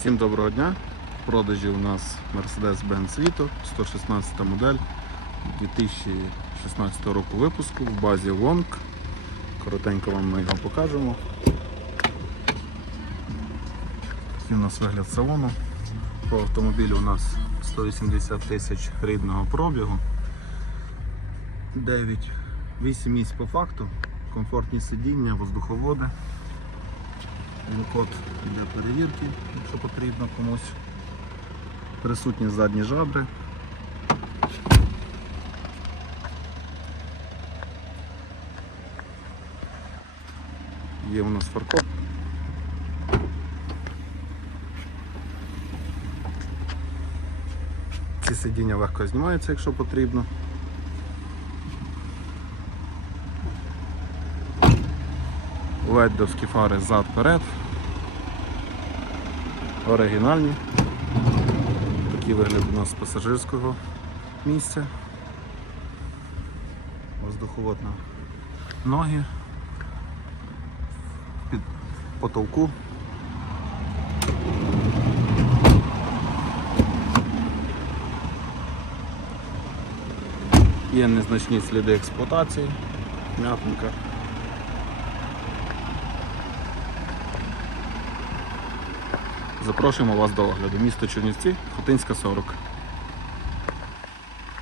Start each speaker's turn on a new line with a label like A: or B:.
A: Всім доброго дня. В продажі у нас Mercedes-Benz Vito 116 модель 2016 року випуску в базі Wong. Коротенько вам ми його покажемо. Такий у нас вигляд салону. По автомобілю у нас 180 тисяч рідного пробігу. 9, 8 місць по факту, комфортні сидіння, воздуховоди. Код для перевірки, якщо потрібно комусь. Присутні задні жабри. Є у нас фаркоп. Ці сидіння легко знімаються, якщо потрібно. Ледовські фари зад-перед. Оригінальні. Такий вигляд у нас з пасажирського місця. Воздуховод на ноги. Під потолку. Є незначні сліди експлуатації, м'ятника. Запрошуємо вас до огляду. Місто Чернівці, Хотинська 40.